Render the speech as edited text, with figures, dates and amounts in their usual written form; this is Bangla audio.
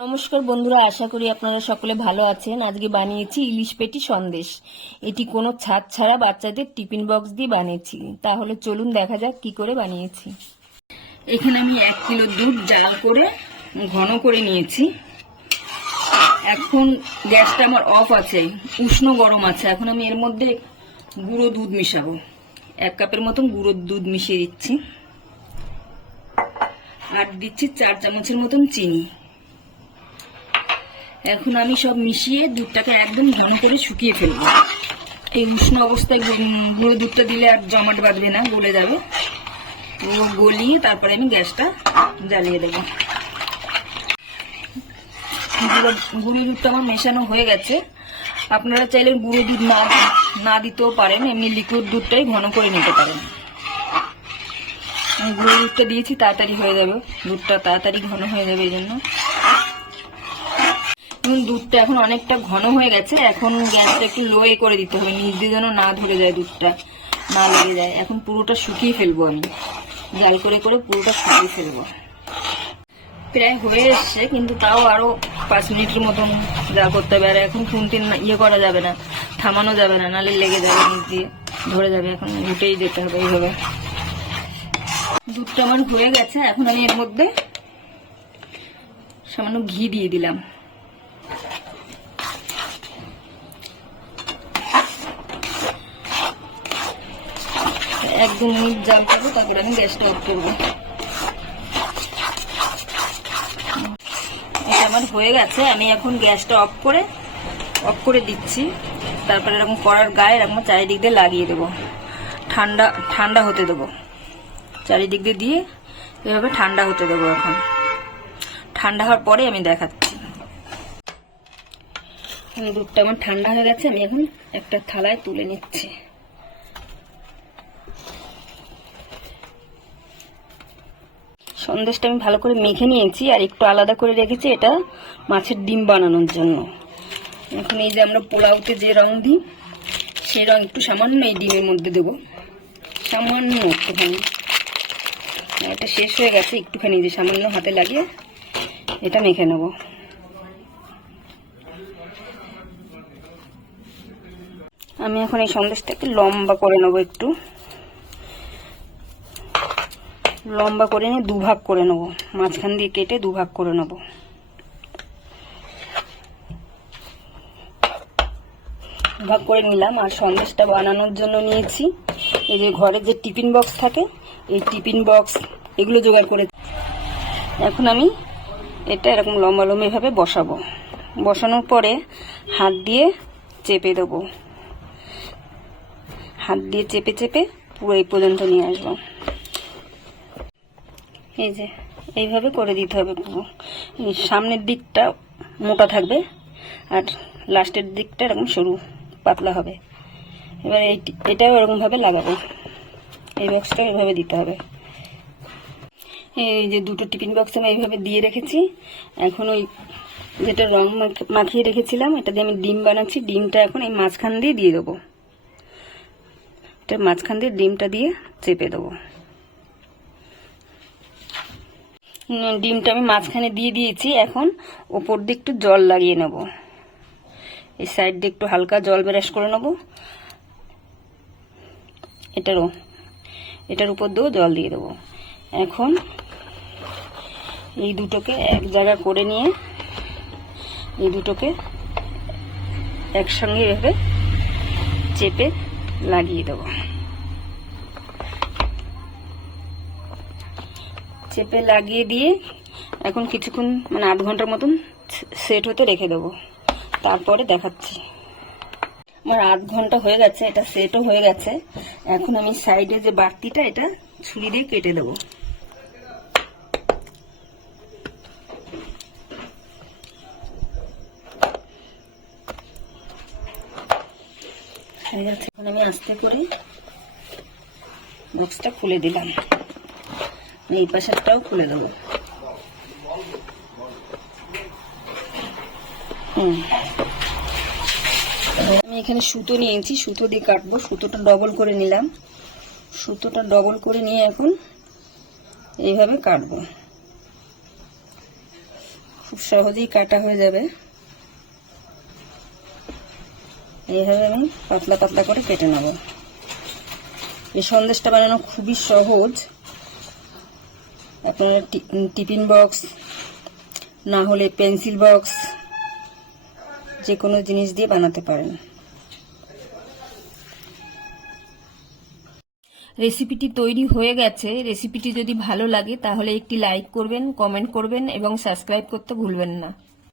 নমস্কার বন্ধুরা, আশা করি আপনারা সকলে ভালো আছেন। আজকে বানিয়েছি ইলিশ পেটি সন্দেশ। এটি কোনো ছাদ ছাড়া বাচ্চাদের টিফিন বক্স দিয়ে বানিয়েছি। তাহলে চলুন দেখা যাক কি করে বানিয়েছি। এখানে আমি 1 কিলো দুধ জাল করে ঘন করে নিয়েছি। এখন গ্যাসটা আমার অফ আছে, উষ্ণ গরম আছে। এখন আমি এর মধ্যে গুঁড়ো দুধ মিশাবো। 1 কাপের মতন গুঁড়ো দুধ মিশিয়ে দিচ্ছি, আর দিচ্ছি 4 চামচের মতন চিনি। এখন আমি সব মিশিয়ে দুধটাকে একদম ঘন করে শুকিয়ে ফেলবো। এই উষ্ণ অবস্থায় গুঁড়ো দুধটা দিলে আর জমাট বাঁধবে না, গলে যাবে। গলিয়ে তারপরে আমি গ্যাসটা জ্বালিয়ে দেবো। গুঁড়ো দুধটা আমার মেশানো হয়ে গেছে। আপনারা চাইলে গুঁড়ো দুধ না দিতেও পারেন, এমনি লিকুইড দুধটাই ঘন করে নিতে পারেন। গুঁড়ো দুধটা দিয়েছি, তাড়াতাড়ি হয়ে যাবে, দুধটা তাড়াতাড়ি ঘন হয়ে যাবে। এই জন্য দুধটা এখন অনেকটা ঘন হয়ে গেছে। এখন গ্যাসটা একটু লোয়ে করে দিতে হবে, নিচ দিয়ে যেন না ধরে যায়, দুধটা না লেগে যায়। এখন পুরোটা শুকিয়ে ফেলবো, আমি জাল করে করে পুরোটা শুকিয়ে ফেলবো। প্রায় হয়ে এসছে, কিন্তু তাও আরো 5 মিনিটের মতন জাল করতে হবে। আর এখন খুন্তি ইয়ে করা যাবে না, থামানো যাবে না, নাহলে লেগে যাবে, নিচ দিয়ে ধরে যাবে। এখন ঘুটেই যেতে হবে এইভাবে। দুধটা আমার হয়ে গেছে। এখন আমি এর মধ্যে সামান্য ঘি দিয়ে দিলাম। একদম মিনিট জাল করবো, তারপরে আমি গ্যাসটা অফ করবো। এটা আমার হয়ে গেছে। আমি এখন গ্যাসটা অফ করে দিচ্ছি। তারপরে এরকম কড়ার গায়ে এরকম চারিদিক দিয়ে লাগিয়ে দেবো। ঠান্ডা হতে দেবো, চারিদিক দিয়ে এভাবে ঠান্ডা হতে দেবো। এখন ঠান্ডা হওয়ার পরে আমি দেখাচ্ছি। দুধটা আমার ঠান্ডা হয়ে গেছে। আমি এখন একটা থালায় তুলে নিচ্ছি। সন্দেশটা আমি ভালো করে মেখে নিয়েছি, আর একটু আলাদা করে রেখেছি এটা মাছের ডিম বানানোর জন্য। এখন এই যে আমরা পোলাওতে যে রং দিই, সেই রং একটু সামান্য এই ডিমের মধ্যে দেবো, সামান্য একটুখানি। এটা শেষ হয়ে গেছে, একটুখানি যে সামান্য হাতে লাগিয়ে এটা মেখে নেব। আমি এখন এই সন্দেশটাকে লম্বা করে নেব, একটু লম্বা করে নিয়ে 2 ভাগ করে নেব, মাঝখান দিয়ে কেটে 2 ভাগ করে নেব। ভাগ করে নিলাম। আর সন্দেশটা বানানোর জন্য নিয়েছি এই যে ঘরে যে টিফিন বক্স থাকে, এই টিফিন বক্স এগুলো জোগাড় করে। এখন আমি এটা এরকম লম্বা লম্বা এভাবে বসাবো। বসানোর পরে হাত দিয়ে চেপে দেবো, হাত দিয়ে চেপে চেপে পুরো এই পর্যন্ত নিয়ে আসবো। এই যে এইভাবে করে দিতে হবে পুরো। এই সামনের দিকটা মোটা থাকবে, আর লাস্টের দিকটা এরকম সরু পাতলা হবে। এবার এটাও এরকমভাবে লাগাবো। এই বক্সটা এইভাবে দিতে হবে। এই যে 2টো টিফিন বক্স আমি এইভাবে দিয়ে রেখেছি। এখন ওই যেটা রং মাখিয়ে রেখেছিলাম, এটা দিয়ে আমি ডিম বানাচ্ছি। ডিমটা এখন এই মাঝখান দিয়ে দেবো। এটা মাঝখান দিয়ে ডিমটা দিয়ে চেপে দেবো। ডিমটা আমি মাঝখানে দিয়ে দিয়েছি। এখন ওপর দিয়ে একটু জল লাগিয়ে নেব, এই সাইড দিয়ে একটু হালকা জল ব্রাশ করে নেব। এটার উপর দিয়েও জল দিয়ে দেবো। এখন এই দুটোকে এক জায়গা করে নিয়ে এই দুটোকে একসঙ্গে এভাবে চেপে লাগিয়ে দেবো। চেপে লাগিয়ে দিয়ে এখন কিছুক্ষণ মানে 8 ঘন্টার মতন সেট হতে রেখে দেবো। তারপরে দেখাচ্ছি। আমার 8 ঘন্টা হয়ে গেছে, এটা সেটও হয়ে গেছে। এখন আমি সাইডে যে বাড়তিটা এটা ছুরি দিয়ে কেটে দেবো। এখন আমি আস্তে করে বক্সটা খুলে দিলাম। এই পাশেরটাও খুলে দেবো। আমি এখানে সুতো নিয়েছি, সুতো দিয়ে কাটবো। সুতোটা ডবল করে নিলাম। সুতোটা ডবল করে নিয়ে এখন এইভাবে কাটবো। খুব খুব সহজেই কাটা হয়ে যাবে। এইভাবে আমি পাতলা পাতলা করে কেটে নেব। এই সন্দেশটা বানানো খুবই সহজ। আপনারা টিফিন বক্স না হলে পেন্সিল বক্স যে কোনো জিনিস দিয়ে বানাতে পারেন। রেসিপিটি তৈরি হয়ে গেছে। রেসিপিটি যদি ভালো লাগে তাহলে একটি লাইক করবেন, কমেন্ট করবেন এবং সাবস্ক্রাইব করতে ভুলবেন না।